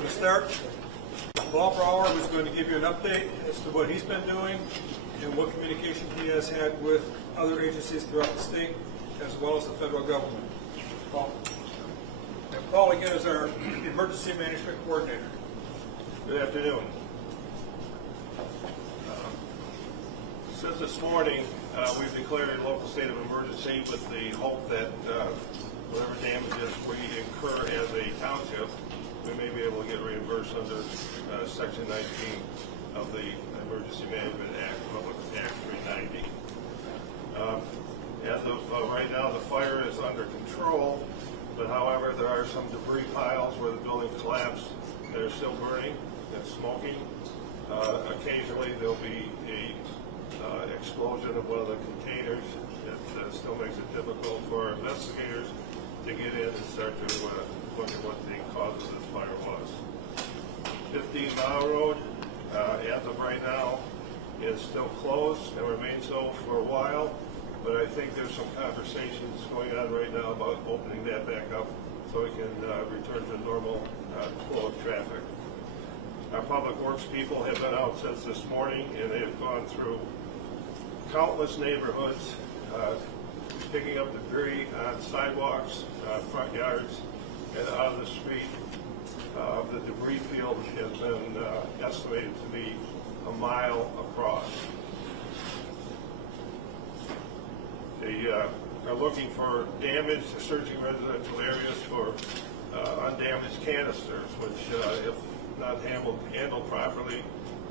going to start. Paul Brower, who's going to give you an update as to what he's been doing and what communication he has had with other agencies throughout the state, as well as the federal government. Paul. And Paul, again, is our emergency management coordinator. Good afternoon. Since this morning, we've declared a local state of emergency with the hope that whatever damages we incur as a township, we may be able to get reimbursed under Section 19 of the Emergency Management Act, Public Act 390. As of right now, the fire is under control, but however, there are some debris piles where the building collapsed that are still burning and smoking. Occasionally, there'll be a explosion of one of the containers that still makes it difficult for our investigators to get in and start to look at what the cause of this fire was. 15 Mile Road, as of right now, is still closed and remains so for a while, but I think there's some conversations going on right now about opening that back up so we can return to normal flow of traffic. Our public works people have been out since this morning, and they have gone through countless neighborhoods, picking up debris on sidewalks, front yards, and out of the street. The debris field has been estimated to be a mile across. They are looking for damage, searching residential areas for undamaged canisters, which, if not handled properly,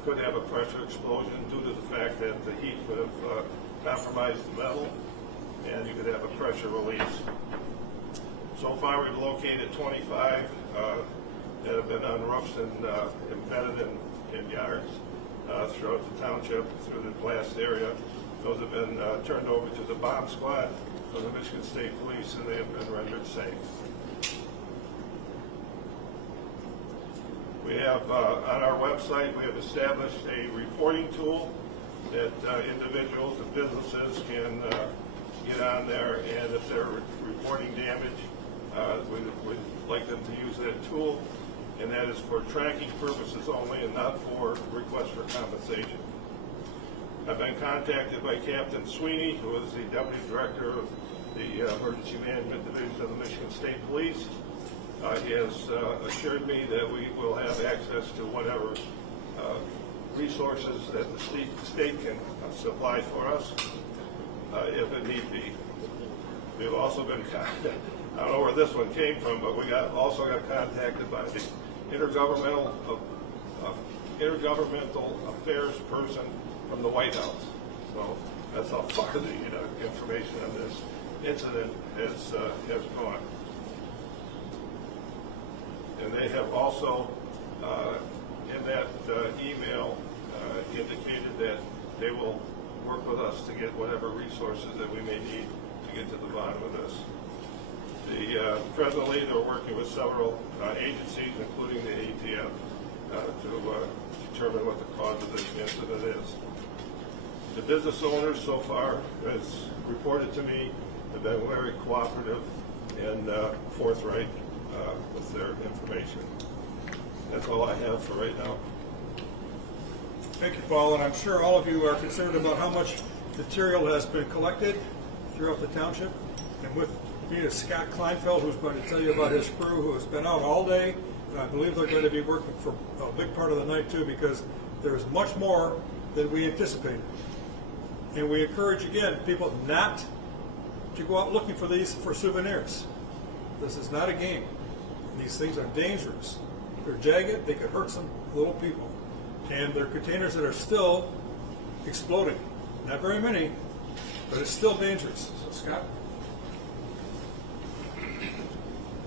could have a pressure explosion due to the fact that the heat could have compromised the metal, and you could have a pressure release. So far, we've located 25 that have been on roofs and embedded in yards throughout the township through the blast area. Those have been turned over to the bomb squad of the Michigan State Police, and they have been rendered safe. We have, on our website, we have established a reporting tool that individuals and businesses can get on there, and if they're reporting damage, we'd like them to use that tool, and that is for tracking purposes only and not for requests for compensation. I've been contacted by Captain Sweeney, who is the Deputy Director of the Emergency Management Division of the Michigan State Police. He has assured me that we will have access to whatever resources that the state can supply for us, if it need be. We've also been, I don't know where this one came from, but we also got contacted by the intergovernmental affairs person from the White House. So that's how far the information on this incident has gone. And they have also, in that email, indicated that they will work with us to get whatever resources that we may need to get to the bottom of this. Presently, they're working with several agencies, including the ATF, to determine what the cause of this incident is. The business owners so far, as reported to me, have been very cooperative and forthright with their information. That's all I have for right now. Thank you, Paul, and I'm sure all of you are concerned about how much material has been collected throughout the township. And with me is Scott Kleinfeld, who's going to tell you about his crew, who has been out all day. And I believe they're going to be working for a big part of the night, too, because there is much more than we anticipated. And we encourage, again, people not to go out looking for these for souvenirs. This is not a game. These things are dangerous. They're jagged, they could hurt some little people. And they're containers that are still exploding. Not very many, but it's still dangerous. So, Scott?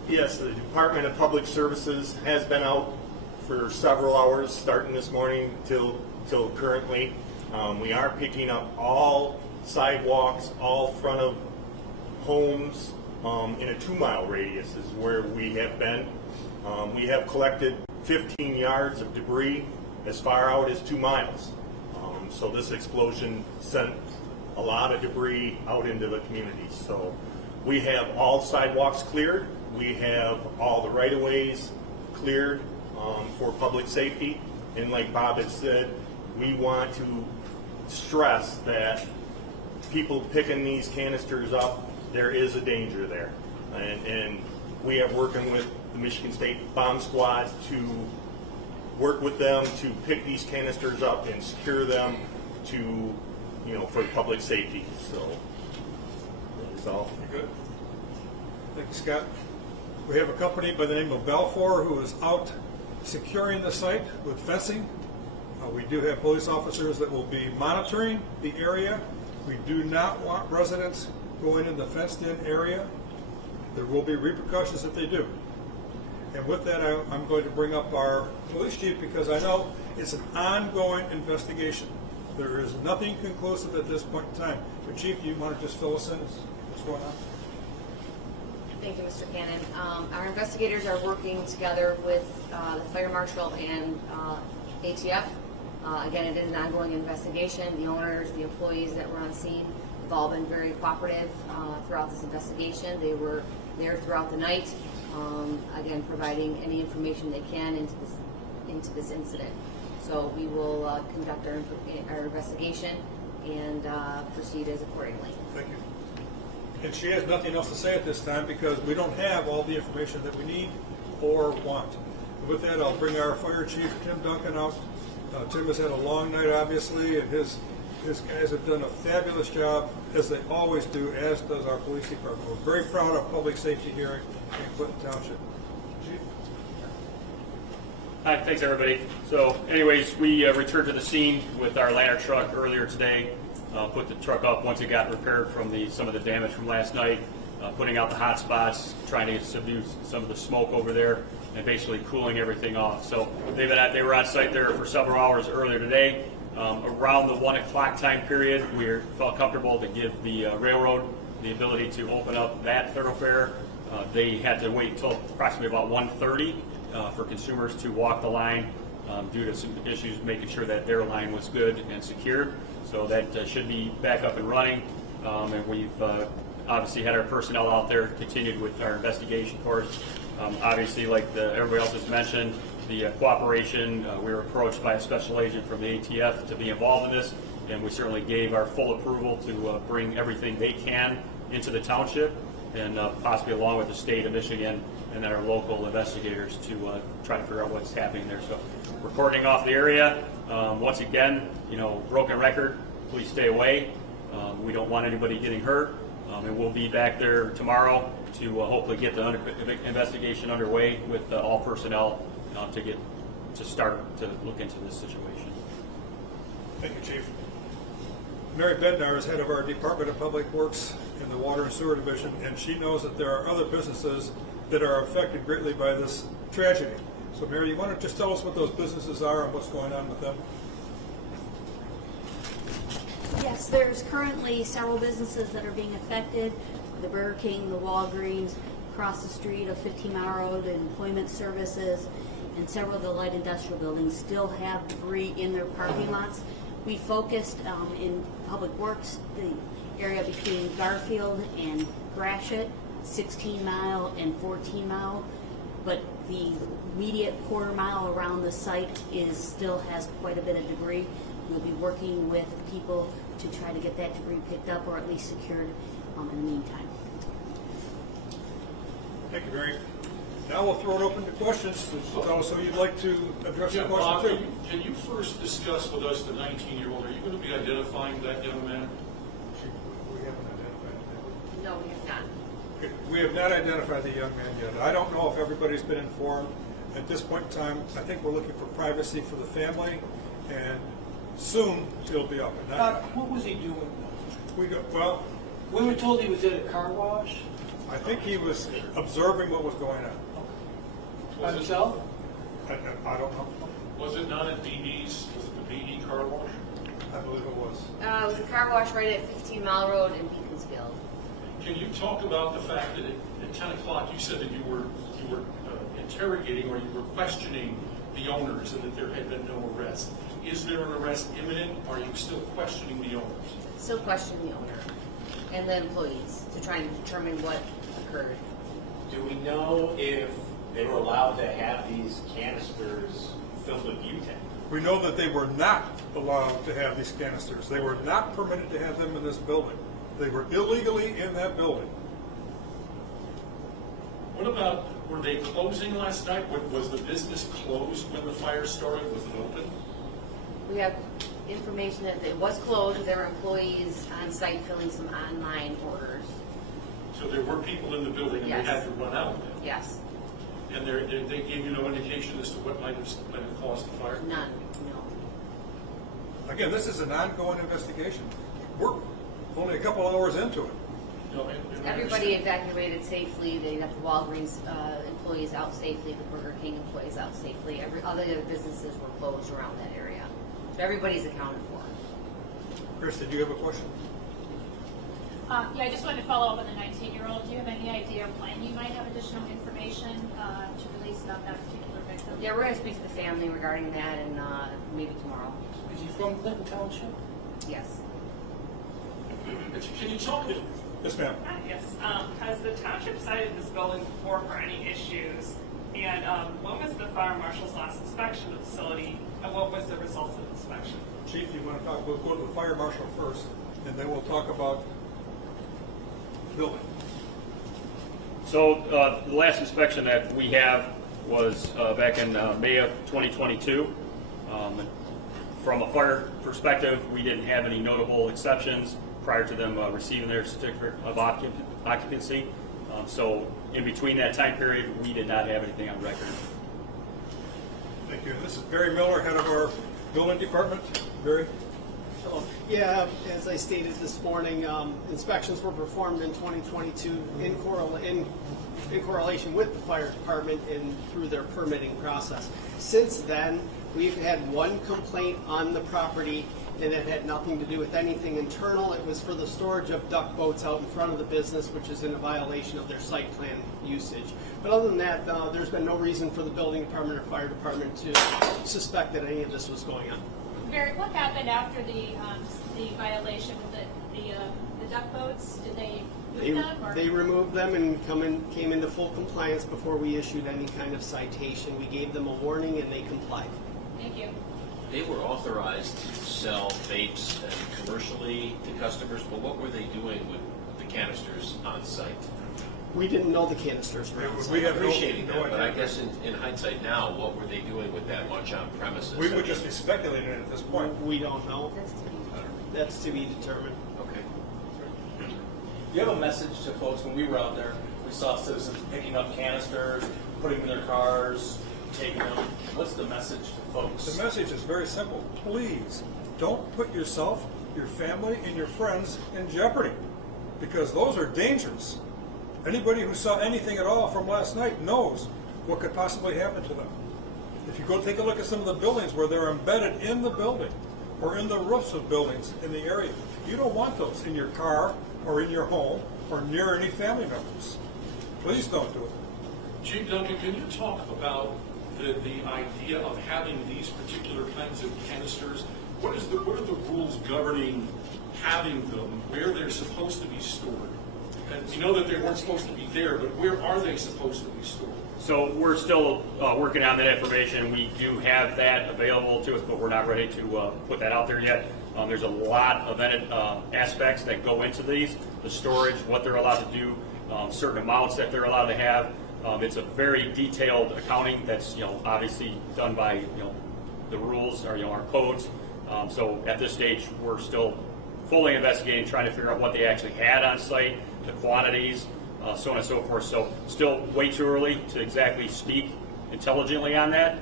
Yes, the Department of Public Services has been out for several hours, starting this morning till currently. We are picking up all sidewalks, all front of homes in a 2-mile radius is where we have been. We have collected 15 yards of debris as far out as 2 miles. So this explosion sent a lot of debris out into the community. So we have all sidewalks cleared. We have all the right-of-ways cleared. for public safety. And like Bob had said, we want to stress that people picking these canisters up, there is a danger there. And we are working with the Michigan State Bomb Squad to work with them to pick these canisters up and secure them to, for public safety. So that's all. Good. Thank you, Scott. We have a company by the name of Balfour who is out securing the site with fencing. We do have police officers that will be monitoring the area. We do not want residents going in the fenced-in area. There will be repercussions if they do. And with that, I'm going to bring up our police chief because I know it's an ongoing investigation. There is nothing conclusive at this point in time. But Chief, do you want to just fill us in? What's going on? Thank you, Mr. Cannon. Our investigators are working together with the fire marshal and ATF. Again, it is an ongoing investigation. The owners, the employees that were on scene have all been very cooperative throughout this investigation. They were there throughout the night, again, providing any information they can into this incident. So we will conduct our investigation and proceed as accordingly. Thank you. And she has nothing else to say at this time because we don't have all the information that we need or want. And with that, I'll bring our fire chief, Tim Duncan, out. Tim has had a long night, obviously, and his guys have done a fabulous job, as they always do, as does our police department. We're very proud of public safety here in Clinton Township. Chief? Hi, thanks everybody. So anyways, we returned to the scene with our ladder truck earlier today. Put the truck up once it got repaired from some of the damage from last night, putting out the hot spots, trying to subdue some of the smoke over there, and basically cooling everything off. So they were on site there for several hours earlier today. Around the 1 o'clock time period, we felt comfortable to give the railroad the ability to open up that thoroughfare. They had to wait until approximately about 1:30 for consumers to walk the line due to some issues making sure that their line was good and secure. So that should be back up and running. And we've obviously had our personnel out there, continued with our investigation course. Obviously, like everybody else has mentioned, the cooperation, we were approached by a special agent from the ATF to be involved in this, and we certainly gave our full approval to bring everything they can into the township, and possibly along with the state of Michigan and then our local investigators to try to figure out what's happening there. So we're cordoning off the area. Once again, broken record, please stay away. We don't want anybody getting hurt. And we'll be back there tomorrow to hopefully get the investigation underway with all personnel to start to look into this situation. Thank you, Chief. Mary Bednar is head of our Department of Public Works in the Water and Sewer Division, and she knows that there are other businesses that are affected greatly by this tragedy. So, Mary, you want to just tell us what those businesses are and what's going on with them? Yes, there's currently several businesses that are being affected. The Burger King, the Walgreens, across the street of 15 Mile Road, Employment Services, and several of the light industrial buildings still have debris in their parking lots. We focused in Public Works, the area between Garfield and Gratiot, 16 Mile and 14 Mile, but the immediate quarter mile around the site still has quite a bit of debris. We'll be working with people to try to get that debris picked up or at least secured in the meantime. Thank you, Mary. Now we'll throw it open to questions. Tell us who you'd like to address the Bob, question to. can you first discuss with us the 19-year-old? Are you going to be identifying that young man? We haven't identified him. No, we have not. Okay, we have not identified the young man yet. I don't know if everybody's been informed. At this point in time, I think we're looking for privacy for the family, and soon he'll be up. What was he doing? Well, We were told he was at a car wash. I think he was observing what was going on. By himself? I don't know. Was it not at BD's? Was it the BD car wash? I believe it was. It was a car wash right at 15 Mile Road in Beaconsfield. Can you talk about the fact that at 10 o'clock you said that you were interrogating or you were questioning the owners and that there had been no arrest? Is there an arrest imminent? Or are you still questioning the owners? Still questioning the owner and the employees to try and determine what occurred. Do we know if they were allowed to have these canisters filled with butane. We know that they were not allowed to have these canisters. They were not permitted to have them in this building. They were illegally in that building. What about, were they closing last night? Was the business closed when the fire started? Was it open? We have information that it was closed. There were employees on site filling some online orders. So there were people in the building and Yes. they had to run out then? Yes, And they gave you no indication as to what might have caused the fire? none, no. Again, this is an ongoing investigation. We're only a couple hours into it. No, and I Everybody understand. evacuated safely. They got the Walgreens employees out safely, the Burger King employees out safely. Other businesses were closed around that area. So everybody's accounted for. Chris, did you have a question? Yeah, I just wanted to follow up on the 19-year-old. Do you have any idea when you might have additional information to release about that particular victim? Yeah, we're going to speak to the family regarding that and maybe tomorrow. Is he from Clinton Township? Yes. Can you talk, Yes, ma'am. Yes. Has the township cited this building before for any issues? And when was the fire marshal's last inspection of the facility? And what was the results of the inspection? Chief, you want to talk? We'll go to the fire marshal first, and then we'll talk about building. So the last inspection that we have was back in May of 2022. From a fire perspective, we didn't have any notable exceptions prior to them receiving their certificate of occupancy. So in between that time period, we did not have anything on record. Thank you. This is Barry Miller, head of our building department. Barry? Hello. Yeah, as I stated this morning, inspections were performed in 2022 in correlation with the fire department and through their permitting process. Since then, we've had one complaint on the property, and it had nothing to do with anything internal. It was for the storage of duck boats out in front of the business, which is in a violation of their site plan usage. But other than that, there's been no reason for the building department or fire department to suspect that any of this was going on. Barry, what happened after the violation with the duck boats? Did they move them? Or? They removed them and came into full compliance before we issued any kind of citation. We gave them a warning and they complied. Thank you. They were authorized to sell vapes commercially to customers, but what were they doing with the canisters on site? We didn't know the canisters were on We site. have Appreciating no that, but I idea. guess in hindsight now, what were they doing with that much on premises? We would just be speculating at this point. We don't know. That's to be determined. That's to be determined. Okay. Do you have a message to folks? When we were out there, we saw citizens picking up canisters, putting them in their cars, taking them. What's the message to folks? The message is very simple. Please don't put yourself, your family, and your friends in jeopardy, because those are dangerous. Anybody who saw anything at all from last night knows what could possibly happen to them. If you go take a look at some of the buildings where they're embedded in the building or in the roofs of buildings in the area, you don't want those in your car or in your home or near any family members. Please don't do it. Chief Duncan, can you talk about the idea of having these particular kinds of canisters? What are the rules governing having them, where they're supposed to be stored? And we know that they weren't supposed to be there, but where are they supposed to be stored? So we're still working on that information. We do have that available to us, but we're not ready to put that out there yet. There's a lot of aspects that go into these, the storage, what they're allowed to do, certain amounts that they're allowed to have. It's a very detailed accounting that's obviously done by the rules or our codes. So at this stage, we're still fully investigating, trying to figure out what they actually had on site, the quantities, so on and so forth. So still way too early to exactly speak intelligently on that.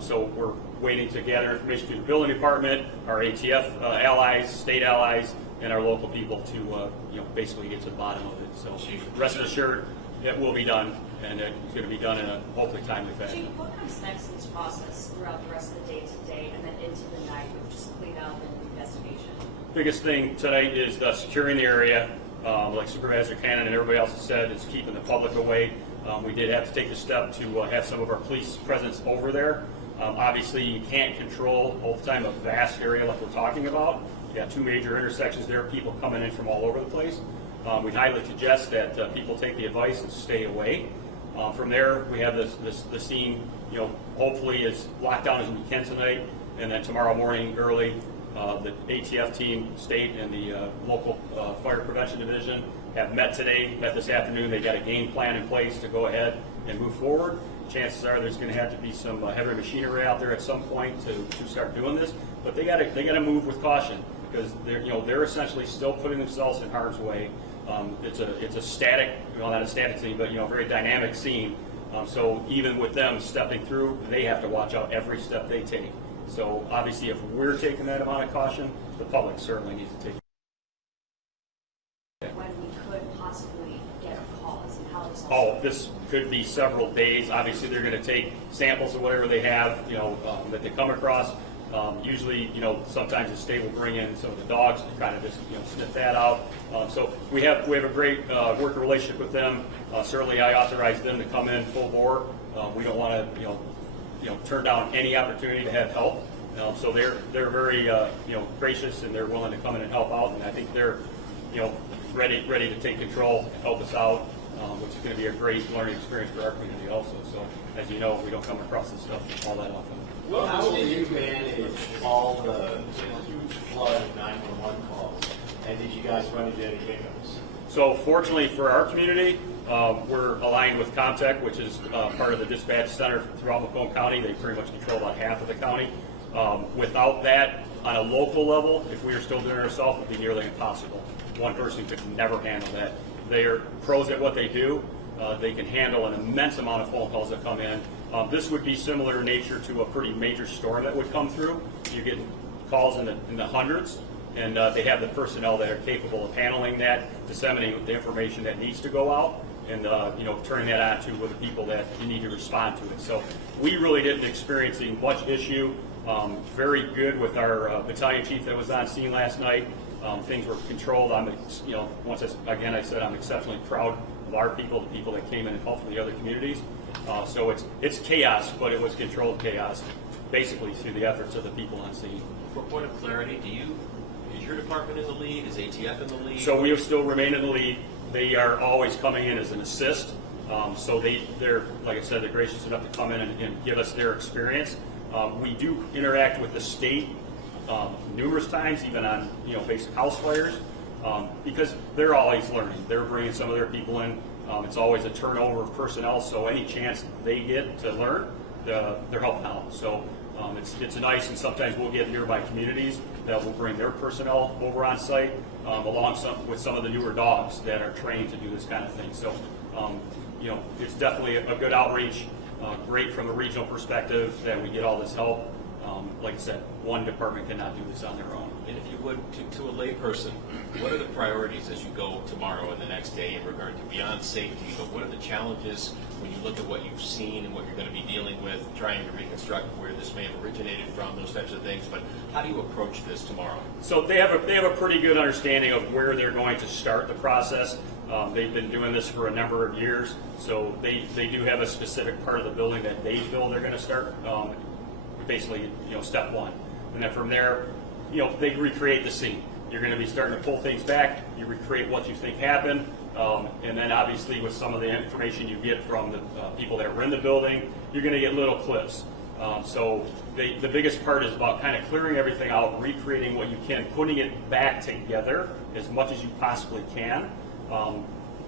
So we're waiting to gather information through the building department, our ATF allies, state allies, and our local people to basically get to the bottom of it. So rest assured, it will be done, and it's going to be done in a hopefully timely fashion. Chief, what comes next in this process throughout the rest of the day today and then into the night? We've just cleaned out the investigation. Biggest thing tonight is securing the area. Like Supervisor Cannon and everybody else has said, is keeping the public away. We did have to take the step to have some of our police presence over there. Obviously, you can't control all the time a vast area like we're talking about. You got two major intersections there, people coming in from all over the place. We highly suggest that people take the advice and stay away. From there, we have the scene, hopefully as locked down as we can tonight, and then tomorrow morning early, the ATF team, state and the local fire prevention division have met this afternoon. They got a game plan in place to go ahead and move forward. Chances are there's going to have to be some heavy machinery out there at some point to start doing this, but they got to move with caution because they're essentially still putting themselves in harm's way. It's a static, not a static scene, but very dynamic scene. So even with them stepping through, they have to watch out every step they take. So obviously, if we're taking that amount of caution, the public certainly needs to take. When we could possibly get a cause and how this. This could be several days. Obviously, they're going to take samples of whatever they have, that they come across. Usually, sometimes the state will bring in some of the dogs to kind of just, sniff that out. So we have a great working relationship with them. Certainly, I authorize them to come in full bore. We don't want to, turn down any opportunity to have help. So they're very, gracious and they're willing to come in and help out. And I think they're, ready to take control and help us out, which is going to be a great learning experience for our community also. So as you know, we don't come across this stuff all that often. How did you manage all the huge flood of 911 calls, and did you guys run into any hiccups? So fortunately for our community, we're aligned with Comtech, which is part of the dispatch center throughout Macomb County. They pretty much control about half of the county. Without that, on a local level, if we were still doing it ourselves, it would be nearly impossible. One person could never handle that. They are pros at what they do. They can handle an immense amount of phone calls that come in. This would be similar in nature to a pretty major storm that would come through. You get calls in the hundreds, and they have the personnel that are capable of handling that, disseminating the information that needs to go out, and turning that on to with the people that need to respond to it. So we really didn't experience much issue. Very good with our battalion chief that was on scene last night. Things were controlled. I said I'm exceptionally proud of our people, the people that came in and helped from the other communities. So it's chaos, but it was controlled chaos, basically through the efforts of the people on scene. For point of clarity, is your department in the lead? Is ATF in the lead? So we still remain in the lead. They are always coming in as an assist. So they're, like I said, they're gracious enough to come in and give us their experience. We do interact with the state numerous times, even on basic house fires, because they're always learning. They're bringing some of their people in. It's always a turnover of personnel, so any chance they get to learn, they're helping out. So it's nice, and sometimes we'll get nearby communities that will bring their personnel over on site, along with some of the newer dogs that are trained to do this kind of thing. So it's definitely a good outreach. Great from a regional perspective that we get all this help. Like I said, one department cannot do this on their own. And if you would, to a layperson, what are the priorities as you go tomorrow and the next day in regard to beyond safety, but what are the challenges when you look at what you've seen and what you're going to be dealing with, trying to reconstruct where this may have originated from, those types of things, but how do you approach this tomorrow? So they have a pretty good understanding of where they're going to start the process. They've been doing this for a number of years, so they do have a specific part of the building that they feel they're going to start, basically, step one. And then from there, they recreate the scene. You're going to be starting to pull things back. You recreate what you think happened, and then obviously with some of the information you get from the people that were in the building, you're going to get little clips. So the biggest part is about kind of clearing everything out, recreating what you can, putting it back together as much as you possibly can.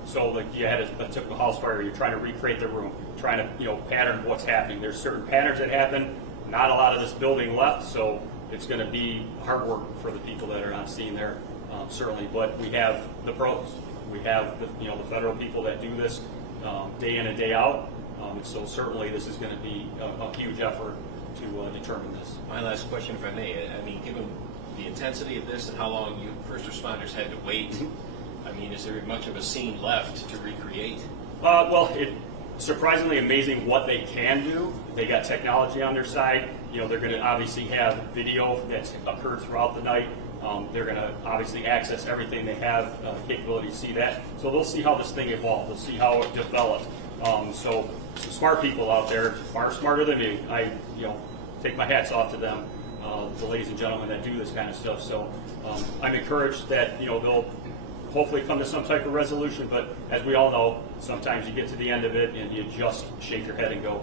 So like you had a typical house fire, you're trying to recreate the room, trying to pattern what's happening. There's certain patterns that happen. Not a lot of this building left, so it's going to be hard work for the people that are on scene there, certainly. But we have the pros. We have the federal people that do this day in and day out. So certainly this is going to be a huge effort to determine this. My last question, if I may. I mean, given the intensity of this and how long you first responders had to wait, I mean, is there much of a scene left to recreate? Well, it's surprisingly amazing what they can do. They got technology on their side. They're going to obviously have video that's occurred throughout the night. They're going to obviously access everything they have capability to see that. So they'll see how this thing evolved. They'll see how it developed. So some smart people out there, far smarter than me. I take my hats off to them, the ladies and gentlemen that do this kind of stuff. So I'm encouraged that they'll hopefully come to some type of resolution, but as we all know, sometimes you get to the end of it and you just shake your head and go,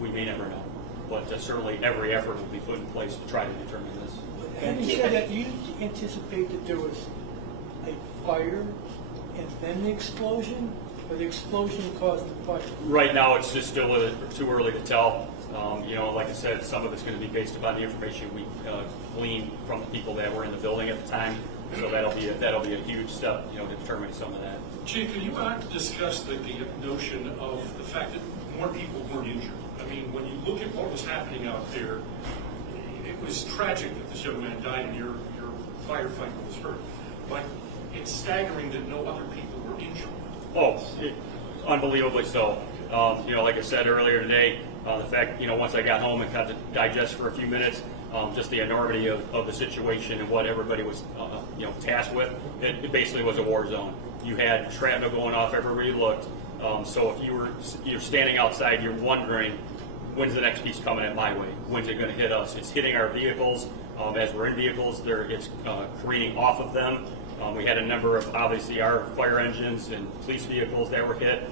we may never know. But certainly every effort will be put in place to try to determine this. And you said that you anticipate that there was a fire and then the explosion, or the explosion caused the fire? Right now, it's just still too early to tell. Like I said, some of it's going to be based upon the information we gleaned from the people that were in the building at the time. So that'll be a huge step, to determine some of that. Chief, can you discuss the notion of the fact that more people weren't injured? I mean, when you look at what was happening out there, it was tragic that this young man died and your firefighter was hurt. But it's staggering that no other people were injured. Oh, unbelievably so. Like I said earlier today, the fact, once I got home and got to digest for a few minutes, just the enormity of the situation and what everybody was, tasked with, it basically was a war zone. You had shrapnel going off everywhere you looked. So if you're standing outside, you're wondering, when's the next piece coming at my way? When's it going to hit us? It's hitting our vehicles. As we're in vehicles, it's careening off of them. We had a number of, obviously, our fire engines and police vehicles that were hit.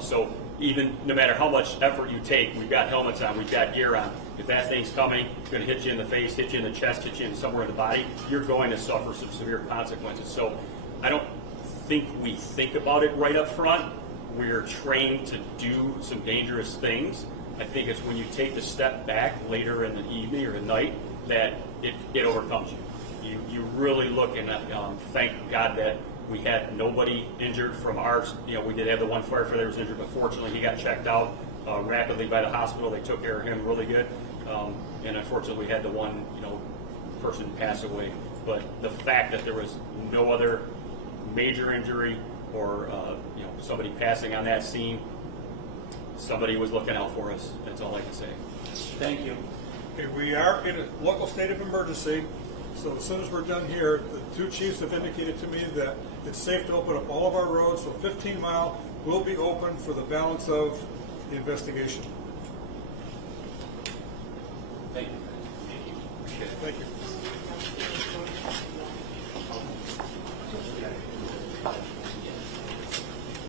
So even no matter how much effort you take, we've got helmets on, we've got gear on. If that thing's coming, it's going to hit you in the face, hit you in the chest, hit you in somewhere in the body, you're going to suffer some severe consequences. So I don't think we think about it right up front. We're trained to do some dangerous things. I think it's when you take the step back later in the evening or at night that it overcomes you. You really look, and thank God that we had nobody injured from ours. We did have the one firefighter that was injured, but fortunately he got checked out rapidly by the hospital. They took care of him really good. And unfortunately we had the one, person pass away. But the fact that there was no other major injury or, somebody passing on that scene, somebody was looking out for us. That's all I can say. Thank you. Okay, we are in a local state of emergency, so as soon as we're done here, the two chiefs have indicated to me that it's safe to open up all of our roads, so 15 Mile will be open for the balance of the investigation. Thank you. Thank you.